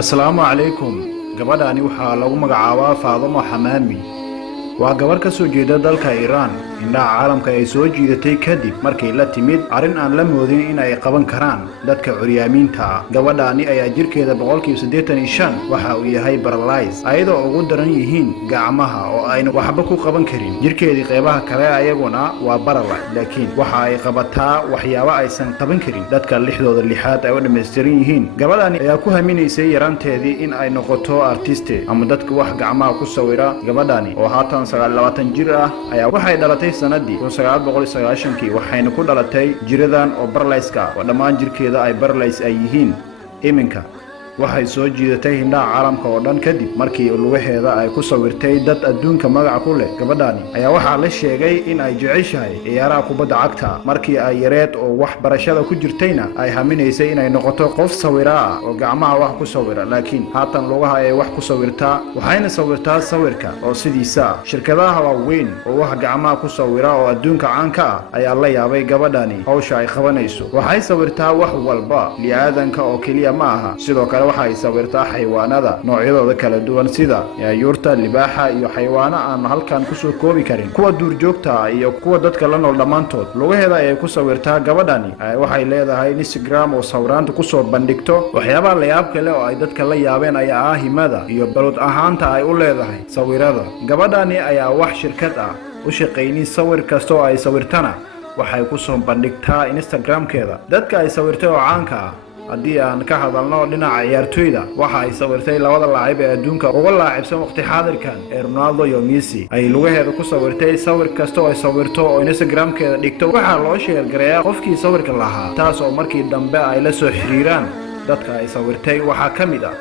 Assalaamu calaykum. Gabadhaani waxaa lagu magacaabaa Faadimo Xamaami. Waa gabar ka soo jeeda dalka Iran. Indhaha caalamka ay soo jiidatay kadib markii la timid arrin aan la moodin in ay qaban karaan dadka curyaamiinta ah. Gabadhaani ayaa jirkeeda 85% waxa uu yahay paralyzed, ayadoo ugu daran yihiin gacmaha oo ayna waxba ku qaban karin. Jirkeedii qaybaha kale ayaguna waa paralyzed, laakiin waxa ay qabataa waxyaabo aysan qaban karin dadka lixdooda lixaad ay u dhameystiran yihiin. Gabadhaani ayaa ku haminaysay yaranteedii in ay noqoto artiste ama dadka wax gacmaha ku sawira. Gabadhaani oo haatan 29 jir ah ayaa waxay dhalatay sanadii 1990 waxayna ku dhalatay jiradan oo paralyzed ah oo dhammaan jirkeeda ay paralyzed ay yihiin. Iminka waxay soo jiidatay indhaha caalamka oo dhan kadib markii lugaheeda ay ku sawirtay dad adduunka magac ku leh. Gabadhaani ayaa waxaa la sheegay in ay jeceshahay ciyaaraha kubadda cagta. Markii ay yareed oo wax barashada ku jirtayna ay haminaysay inay noqoto qof sawira ah oo gacmaha wax ku sawira, laakiin haatan lugaha ay wax ku sawirtaa. Waxayna sawirtaa sawirka oo sidiisa shirkadaha waaweyn oo wax gacmaha ku sawira oo adduunka caanka ah ayaa la yaabay gabadhaani hawsha ay qabanayso. Waxay sawirtaa wax walba li'aadanka oo kaliya ma aha, sidoo kale waxay sawirtaa xayawaanada noocyadooda kala duwan sida yaayuurta, libaaxa iyo xayawaano aan halkan ku soo koobi karin, kuwa duurjoogta iyo kuwa dadka la nool dhammaantood. Lugaheeda ay ku sawirtaa. Gabadhani waxay leedahay Instagram oo sawiraanta ku soo bandhigto. Waxyaabaha la yaab kale oo ay dadka la yaabeen ayaa ah himada iyo balod ahaanta ay u leedahay sawirada. Gabadhani ayaa wax shirkad ah u shaqeynay sawir kasta oo ay sawirtana waxay ku soo bandhigtaa Instagram-keeda. Dadka ay sawirtay oo caanka ah haddii aan ka hadalno dhinaca ciyaartoyda, waxa ay sawirtay labada laacib ee adduunka uga laacibsan waqti xaadirkan ee Ronaldo iyo Messi. Ay lugaheeda ku sawirtay sawir kasta oo ay sawirto oo Instagram-keeda dhigto waxaa loo sheergareeyaa qofkii sawirka lahaa, taas oo markii dambe ay la soo xiriiraan dadka ay sawirtay. Waxaa ka mid ah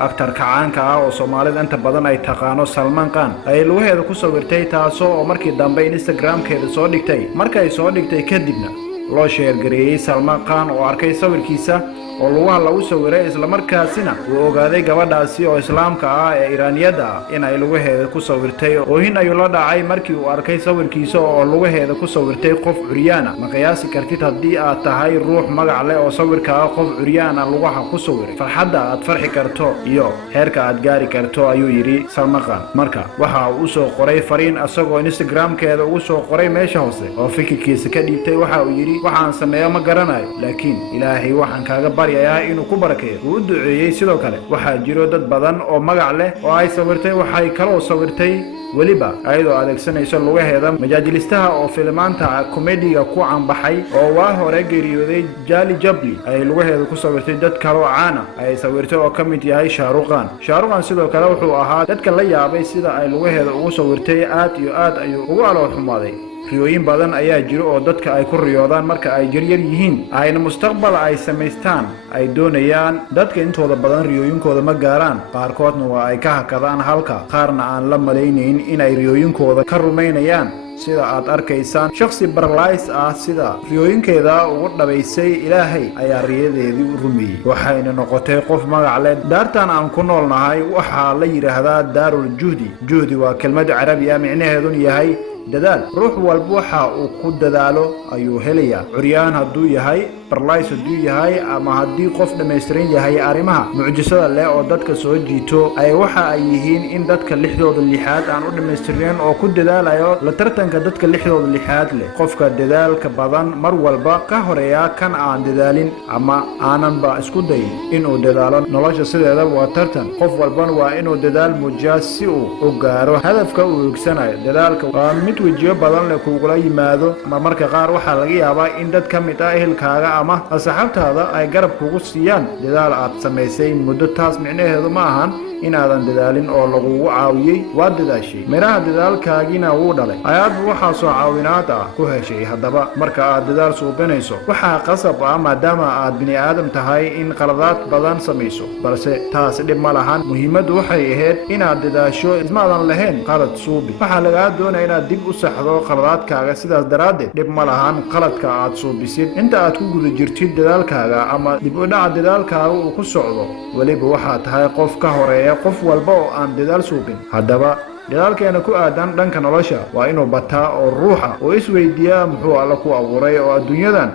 aktarka caanka ah oo Soomaalida inta badan ay taqaano Salman Khan. Ay lugaheeda ku sawirtay taasoo markii dambe Instagram-keeda soo dhigtay. Markay soo dhigtay kadibna loo sheergareeyay Salman Khan oo arkay sawirkiisa oo lugaha lagu sawiray, isla markaasina uu ogaaday gabadhaasi oo islaamka ah ee Iraaniyada ah in ay lugaheeda ku sawirtay. Oohin ayuu la dhacay markii uu arkay sawirkiisa oo lugaheeda ku sawirtay qof curyaana. Ma qiyaasi kartid haddii aad tahay ruux magac leh oo sawirkaaga qof curyaana lugaha ku sawiray, farxadda aad farxi karto iyo heerka aad gaari karto, ayuu yiri Salman Khan. Marka waxa uu soo qoray fariin asagoo Instagram-keeda ugu soo qoray meesha hoose oo fikirkiisa ka dhiibtay. Waxa uu yiri, waxaan sameeyo ma garanayo, laakiin Ilaahay waxaan kaaga inuu ku barakeeyo. Uu duceeyay. Sidoo kale waxaa jiro dad badan oo magac leh oo ay sawirtay. Waxay kaloo sawirtay weliba ayadoo adeegsanayso lugaheeda majaajilistaha oo filmaanta komediga ku caanbaxay oo waa hore geeriyooday Charlie Chaplin. Ay lugaheeda ku sawirtay dad kale oo caan ah ay sawirtay oo ka mid yahay Shah Rukh Khan. Shah Rukh Khan sidoo kale wuxuu ahaa dadka la yaabay sida ay lugaheeda ugu sawirtay. Aad iyo aad ayuu ugu alool xumaaday. riyooyin badan ayaa jiro oo dadka ay ku riyoodaan marka ay yaryar yihiin, ayna mustaqbal ay samaystaan ay doonayaan. Dadka intooda badan riyooyinkooda ma gaaraan, qaarkoodna waa ay ka hakadaan, halka qaarna aan la malaynayn in ay riyooyinkooda ka rumaynayaan. sida aad arkaysaan shakhsi paralyzed ah sida riyooyinkeeda ugu dhabaysay, Ilaahay ayaa riyadeedii u rumeeyay, waxayna noqotay qof magac leh. Daartan aan ku noolnahay waxaa la yiraahdaa Daarul Juhdi. Juhdi waa kelmad Carabi ah, micnaheedu yahay dadaal. Ruux walba waxa uu ku dadaalo ayuu helayaa. Curyaan hadduu yahay, paralyzed hadduu yahay, ama haddii qof dhammaystiran yahay, arrimaha mucjisada leh oo dadka soo jiito ay waxa ay yihiin in dadka lixdooda lixaad aan u dhammaystiran oo ku dadaalayo la tartanka dadka lixdooda lixaad leh. Qofka dadaalka badan mar walba ka horeeya kan aan dadaalin ama aananba isku dayin inuu dadaalo. Nolosha sideeda waa tartan, qof walbana waa inuu dadaal muujiyaa si uu u gaaro hadafka uu higsanayo. Dadaalka waa mid wajiyo badan leh kugula yimaado. Marmarka qaar waxaa laga yaabaa in dad ka mid ah ehelkaaga ama asxaabtaada ay garab kugu siiyaan dadaal aad samaysay muddo. Taas micnaheedu ma ahan inaadan dadaalin oo lagugu caawiyey, waa dadaashay, miraha dadaalkaagina wuu dhalay, ayaad waxaa soo caawinaad ah ku heshay. Haddaba marka aad dadaal suubinayso waxaa qasab ah, maadaama aad bini aadam tahay, in qaladaad badan samayso, balse taas dhib ma lahan. Muhiimaddu waxay ahayd inaad dadaasho, ismaadan lahayn qalad suubi. Waxaa lagaa doonaya inaad dib u saxdo qaladaadkaaga, sidaas daraaddeed dhib ma lahan qaladka aad suubisid. Inta aad ku guda jirtid dadaalkaaga ama dib u dhaca dadaalkaaga uu ku socdo, weliba waxaa tahay qof ka horeeya qof walba oo aan dadaal suubin. Haddaba dadaalkeena ku aadan dhanka nolosha waa inuu bataa oo ruuxa oo isweydiiyaa muxuu Alla ku abuuray oo adduunyadan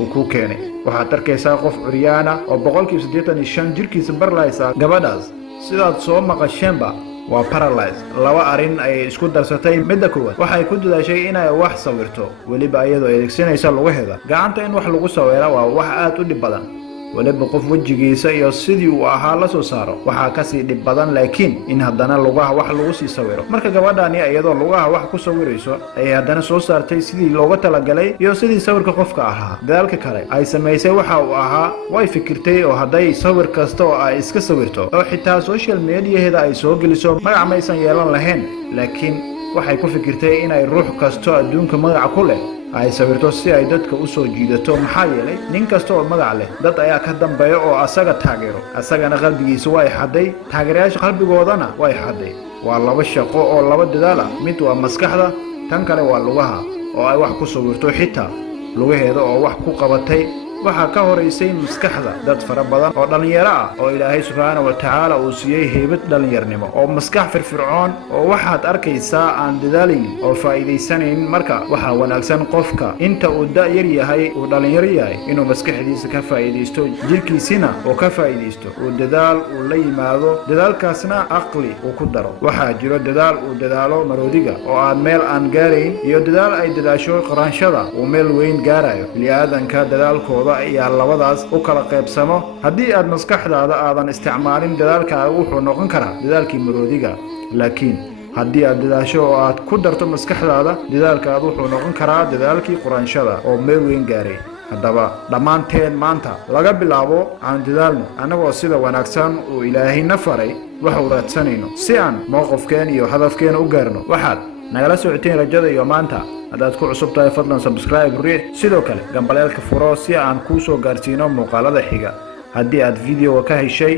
uu ku keenay. waxaad arkaysaa qof curyaana oo 85% jirkiisa barlaysa gabadhaas sidaad soo maqasheenba waa paralyze laba arin ay isku darsatay midda koowaad waxay ku dadaashay inay wax sawirto waliba iyadoo adeegsanaysa lugaheeda gacanta in wax lagu sawiro waa wax aad u dhib badan waliba qof wajigiisa iyo sidii uu ahaa la soo saaro waxa ka sii dhib badan laakiin in haddana lugaha wax lagu sii sawiro marka gabadhani iyadoo lugaha wax ku sawirayso ay haddana soo saartay sidii looga talagalay iyo sidii sawirka qofka ahaa dadaalka kale ay samaysay waxa uu ahaa way fikirtay oo hadday sawir kasta oo ay iska sawirto oo xitaa social media-heeda ay soo geliso magac maysan yeelan lahayn laakiin waxay ku fikirtay inay ruux kasto adduunka magac ku leh ay sawirto si ay dadka u soo jiidato maxaa yeelay nin kasta oo magac leh dad ayaa ka dambeeya oo asaga taageero asagana qalbigiisa way xaday taageerayaasha qalbigoodana way xaday waa laba shaqo oo laba dadaal ah mid waa maskaxda tan kale waa lugaha oo ay wax ku sawirto xitaa lugaheeda oo wax ku qabatay waxa ka horeysay maskaxda dad fara badan oo dhalinyaro ah oo Ilaahay subhanahu wa ta'ala uu siiyay heybad dhalinyarnimo oo maskax firfircoon oo waxaad arkaysaa aan dadaalin oo faa'iideysanin marka waxa wanaagsan qofka inta uu yar yahay uu dhalinyaro yahay inuu maskaxdiisa ka faa'iideysto jirkiisina oo ka faa'iideysto oo dadaal uu la yimaado dadaalkaasna aqli uu ku daro waxa jiro dadaal uu dadaalo maroodiga oo aan meel aan gaarayn iyo dadaal ay dadaasho qaraanshada oo meel weyn gaarayo li'aadanka dadaalkooda ayaa labadaas u kala qaybsamo haddii aad maskaxdaada aadan isticmaalin dadaalkaaga wuxuu noqon karaa dadaalkii maroodiga laakiin haddii aad dadaasho oo aad ku darto maskaxdaada dadaalkaaga wuxuu noqon karaa dadaalkii quraanshada oo meel weyn gaaray haddaba dhammaanteen maanta laga bilaabo aan dadaalno annagoo sida wanaagsan uu ilaahayna faray waxa uu raadsanayno si aan mowqifkeen iyo hadafkeen u gaarno waxaad nagala socoteen rajada iyo maanta haddaad ku cusub tahay fadlan subscribe riix sidoo kale gambaleelka furo si aan kuu soo gaarsiino muuqaalada xiga haddii aad videoga ka heshay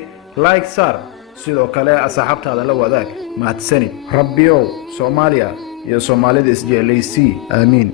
like saar sidoo kale asxaabtaada la wadaag mahadsanid rabbiyow Soomaaliya iyo Soomaalida isjeclaysii aamiin